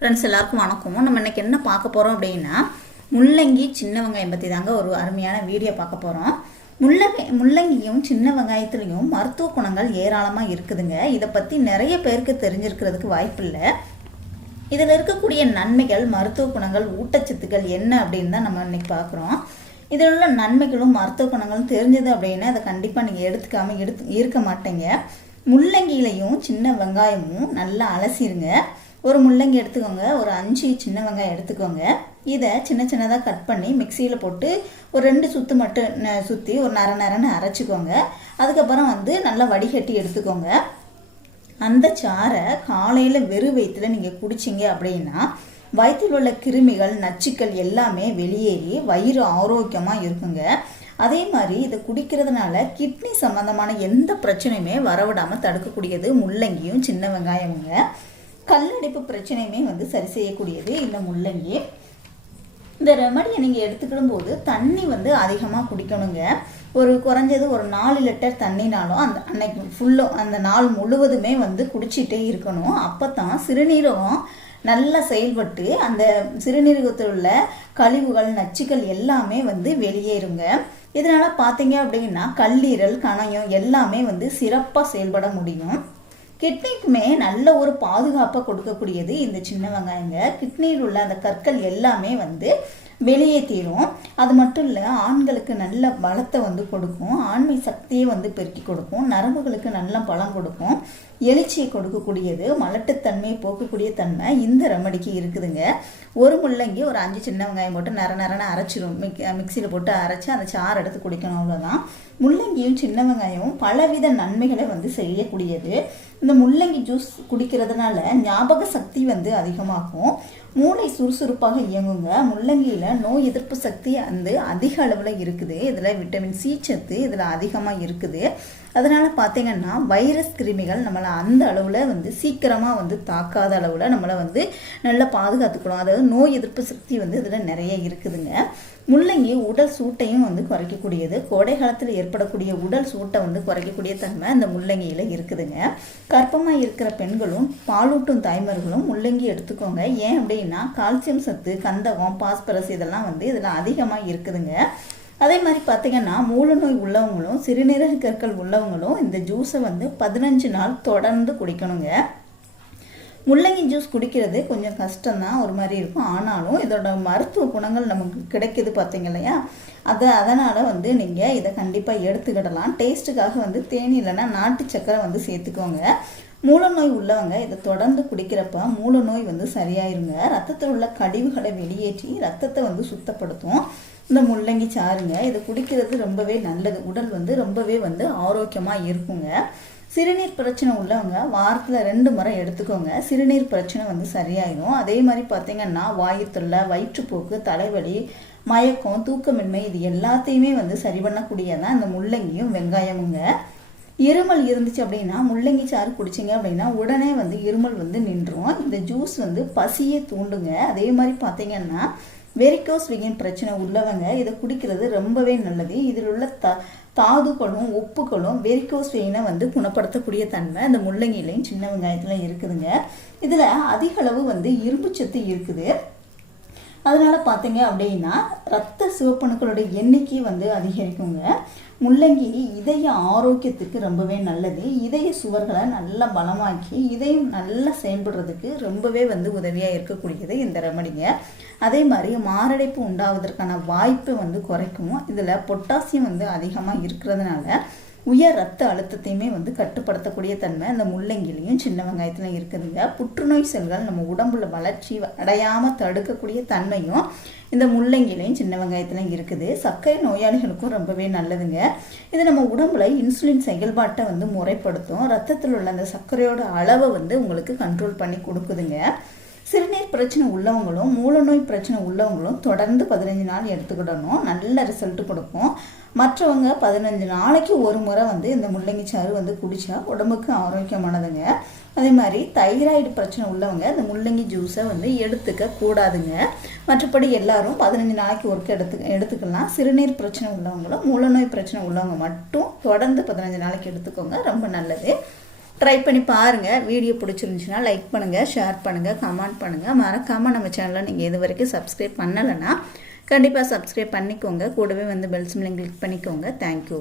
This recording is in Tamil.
ஃப்ரெண்ட்ஸ் எல்லாருக்கும் வணக்கம் நம்ம இன்றைக்கி என்ன பார்க்க போகிறோம் அப்படின்னா முள்ளங்கி சின்ன வெங்காயம் பற்றி தாங்க ஒரு அருமையான வீடியோ பார்க்க போகிறோம் முள்ளங்கி முள்ளங்கியும் சின்ன வெங்காயத்துலேயும் மருத்துவ குணங்கள் ஏராளமாக இருக்குதுங்க. இதை பற்றி நிறைய பேருக்கு தெரிஞ்சிருக்கிறதுக்கு வாய்ப்பு இல்லை. இதில் இருக்கக்கூடிய நன்மைகள் மருத்துவ குணங்கள் ஊட்டச்சத்துக்கள் என்ன அப்படின்னு தான் நம்ம இன்றைக்கி பார்க்குறோம். இதில் உள்ள நன்மைகளும் மருத்துவ குணங்களும் தெரிஞ்சது அப்படின்னா அதை கண்டிப்பாக நீங்கள் எடுத்துக்காமல் எடுத்து இருக்க மாட்டேங்க. முள்ளங்கியிலையும் சின்ன வெங்காயமும் நல்லா அலசிடுங்க ஒரு முள்ளங்கி எடுத்துக்கோங்க. ஒரு அஞ்சு சின்ன வெங்காயம் எடுத்துக்கோங்க. இதை சின்ன சின்னதாக கட் பண்ணி மிக்சியில் போட்டு ஒரு ரெண்டு சுத்து மட்டும் சுற்றி ஒரு நர நரன்னு அரைச்சிக்கோங்க. அதுக்கப்புறம் வந்து நல்லா வடிகட்டி எடுத்துக்கோங்க. அந்த சாறை காலையில் வெறும் வயிற்றுல நீங்கள் குடிச்சிங்க அப்படின்னா வயிற்றில் உள்ள கிருமிகள் நச்சுக்கள் எல்லாமே வெளியேறி வயிறு ஆரோக்கியமாக இருக்குங்க. அதே மாதிரி இதை குடிக்கிறதுனால கிட்னி சம்பந்தமான எந்த பிரச்சனையுமே வரவிடாமல் தடுக்கக்கூடியது முள்ளங்கியும் சின்ன வெங்காயமுங்க. கல்லடைப்பு பிரச்சனையுமே வந்து சரி செய்யக்கூடியது இந்த முள்ளங்கி இந்த ரெமடியை நீங்கள் எடுத்துக்கிடும் போது தண்ணி வந்து அதிகமாக குடிக்கணுங்க. ஒரு குறைஞ்சது ஒரு நாலு லிட்டர் தண்ணினாலும் அந்த அன்னைக்கு ஃபுல்லும் அந்த நாள் முழுவதுமே வந்து குடிச்சிட்டே இருக்கணும். அப்போ தான் சிறுநீரகம் நல்லா செயல்பட்டு அந்த சிறுநீரகத்தில் உள்ள கழிவுகள் நச்சுக்கள் எல்லாமே வந்து வெளியேறுங்க. இதனால் பார்த்தீங்க அப்படின்னா கல்லீரல் கணையம் எல்லாமே வந்து சிறப்பாக செயல்பட முடியும். கிட்னிக்குமே நல்ல ஒரு பாதுகாப்பை கொடுக்கக்கூடியது இந்த சின்ன வெங்காயங்க. கிட்னியில் உள்ள அந்த கற்கள் எல்லாமே வந்து வெளியே தீரும். அது மட்டும் இல்லை ஆண்களுக்கு நல்ல பலத்தை வந்து கொடுக்கும். ஆண்மை சக்தியை வந்து பெருக்கி கொடுக்கும். நரம்புகளுக்கு நல்ல பலம் கொடுக்கும். எழுச்சியை கொடுக்கக்கூடியது மலட்டுத்தன்மையை போக்கக்கூடிய தன்மை இந்த ரெமடிக்கு இருக்குதுங்க. ஒரு முள்ளங்கி ஒரு அஞ்சு சின்ன வெங்காயம் போட்டு நர நரன்னு அரைச்சிரும். மிக் மிக்சியில் போட்டு அரைச்சி அந்த சாறு எடுத்து குடிக்கணும் அவ்வளோதான் முள்ளங்கியும் சின்ன வெங்காயமும் பலவித நன்மைகளை வந்து செய்யக்கூடியது. இந்த முள்ளங்கி ஜூஸ் குடிக்கிறதுனால ஞாபக சக்தி வந்து அதிகமாகும். மூளை சுறுசுறுப்பாக இயங்குங்க. முள்ளங்கியில் நோய் எதிர்ப்பு சக்தி வந்து அதிக அளவில் இருக்குது. இதில் விட்டமின் சி சத்து இதில் அதிகமாக இருக்குது. அதனால் பார்த்தீங்கன்னா வைரஸ் கிருமிகள் நம்மளை அந்த அளவில் வந்து சீக்கிரமாக வந்து தாக்காத அளவில் நம்மளை வந்து நல்லா பாதுகாத்துக்கணும். அதாவது நோய் எதிர்ப்பு சக்தி வந்து இதில் நிறைய இருக்குதுங்க. முள்ளங்கி உடல் சூட்டையும் வந்து குறைக்கக்கூடியது. கோடை காலத்தில் ஏற்படக்கூடிய உடல் சூட்டை வந்து குறைக்கக்கூடிய தன்மை அந்த முள்ளங்கியில் இருக்குதுங்க. கர்ப்பமாக இருக்கிற பெண்களும் பாலூட்டும் தாய்மார்களும் முள்ளங்கி எடுத்துக்கோங்க. ஏன் அப்படின்னா கால்சியம் சத்து கந்தகம் பாஸ்பரஸ் இதெல்லாம் வந்து இதில் அதிகமாக இருக்குதுங்க. அதே மாதிரி பார்த்தீங்கன்னா மூலநோய் உள்ளவங்களும் சிறுநீரக கற்கள் உள்ளவங்களும் இந்த ஜூஸை வந்து பதினஞ்சு நாள் தொடர்ந்து குடிக்கணுங்க. முள்ளங்கி ஜூஸ் குடிக்கிறது கொஞ்சம் கஷ்டம்தான் ஒரு மாதிரி இருக்கும். ஆனாலும் இதோட மருத்துவ குணங்கள் நமக்கு கிடைக்குது பார்த்தீங்க இல்லையா? அதை அதனால் வந்து நீங்கள் இதை கண்டிப்பாக எடுத்துக்கிடலாம். டேஸ்ட்டுக்காக வந்து தேனி இல்லைன்னா நாட்டு சக்கரை வந்து சேர்த்துக்கோங்க. மூலநோய் உள்ளவங்க இதை தொடர்ந்து குடிக்கிறப்ப மூலநோய் வந்து சரியாயிருங்க. ரத்தத்தில் உள்ள கழிவுகளை வெளியேற்றி ரத்தத்தை வந்து சுத்தப்படுத்தும். இந்த முள்ளங்கி சாறுங்க இதை குடிக்கிறது ரொம்பவே நல்லது. உடல் வந்து ரொம்பவே வந்து ஆரோக்கியமாக இருக்குங்க. சிறுநீர் பிரச்சனை உள்ளவங்க வாரத்தில் ரெண்டு முறை எடுத்துக்கோங்க. சிறுநீர் பிரச்சனை வந்து சரியாயிடும் அதே மாதிரி பார்த்தீங்கன்னா வாயுத்தொல்லை வயிற்றுப்போக்கு தலைவலி மயக்கம் தூக்கமின்மை இது எல்லாத்தையுமே வந்து சரி பண்ணக்கூடியதான் இந்த முள்ளங்கியும் வெங்காயமுங்க. இருமல் இருந்துச்சு அப்படின்னா முள்ளங்கி சாறு குடிச்சிங்க அப்படின்னா உடனே வந்து இருமல் வந்து நின்றும். இந்த ஜூஸ் வந்து பசியை தூண்டுங்க. அதே மாதிரி பார்த்தீங்கன்னா வெரிகோஸ் வெயின் பிரச்சனை உள்ளவங்க இதை குடிக்கிறது ரொம்பவே நல்லது. இதில் உள்ள த தாதுக்களும் உப்புகளும் வெரிகோஸ் வெயினை வந்து குணப்படுத்தக்கூடிய தன்மை இந்த முள்ளங்கிலையும் சின்ன வெங்காயத்துலையும் இருக்குதுங்க. இதில் அதிக அளவு வந்து இரும்புச்சத்து இருக்குது. அதனால் பார்த்தீங்க அப்படின்னா ரத்த சிவப்பணுக்களோட எண்ணிக்கை வந்து அதிகரிக்குங்க. முள்ளங்கி இதய ஆரோக்கியத்துக்கு ரொம்பவே நல்லது. இதய சுவர்களை நல்லா பலமாக்கி இதயம் நல்லா செயல்படுறதுக்கு ரொம்பவே வந்து உதவியாக இருக்கக்கூடியது இந்த ரெமடிங்க. அதே மாதிரி மாரடைப்பு உண்டாவதற்கான வாய்ப்பை வந்து குறைக்கும். இதில் பொட்டாசியம் வந்து அதிகமாக இருக்கிறதுனால உயர் ரத்த அழுத்தத்தையுமே வந்து கட்டுப்படுத்தக்கூடிய தன்மை அந்த முள்ளங்கிலையும் சின்ன வெங்காயத்தில் இருக்குதுங்க. புற்றுநோய் செல்கள் நம்ம உடம்புல வளர்ச்சி அடையாமல் தடுக்கக்கூடிய தன்மையும் இந்த முள்ளங்கிலையும் சின்ன வெங்காயத்துலையும் இருக்குது. சர்க்கரை நோயாளிகளுக்கும் ரொம்பவே நல்லதுங்க. இது நம்ம உடம்புல இன்சுலின் செயல்பாட்டை வந்து முறைப்படுத்தும். ரத்தத்தில் உள்ள அந்த சர்க்கரையோட அளவை வந்து உங்களுக்கு கண்ட்ரோல் பண்ணி கொடுக்குதுங்க. சிறுநீர் பிரச்சனை உள்ளவங்களும் மூலநோய் பிரச்சனை உள்ளவங்களும் தொடர்ந்து பதினஞ்சு நாள் எடுத்துக்கிடணும். நல்ல ரிசல்ட் கொடுக்கும். மற்றவங்க பதினஞ்சு நாளைக்கு ஒரு முறை வந்து இந்த முள்ளங்கி சாறு வந்து குடித்தா உடம்புக்கு ஆரோக்கியமானதுங்க. அதே மாதிரி தைராய்டு பிரச்சனை உள்ளவங்க இந்த முள்ளங்கி ஜூஸை வந்து எடுத்துக்க கூடாதுங்க. மற்றபடி எல்லாரும் பதினஞ்சு நாளைக்கு ஒருக்க எடுத்து எடுத்துக்கலாம். சிறுநீர் பிரச்சனை உள்ளவங்களும் மூலநோய் பிரச்சனை உள்ளவங்க மட்டும் தொடர்ந்து பதினஞ்சு நாளைக்கு எடுத்துக்கோங்க. ரொம்ப நல்லது. ட்ரை பண்ணி பாருங்கள் வீடியோ பிடிச்சிருந்துச்சுன்னா லைக் பண்ணுங்கள் ஷேர் பண்ணுங்கள் கமெண்ட் பண்ணுங்கள் மறக்காமல் நம்ம சேனலை நீங்கள் இது வரைக்கும் சப்ஸ்கிரைப் பண்ணலைன்னா கண்டிப்பாக சப்ஸ்கிரைப் பண்ணிக்கோங்க. கூடவே வந்து பெல் சிம்லிங் கிளிக் பண்ணிக்கோங்க. Thank you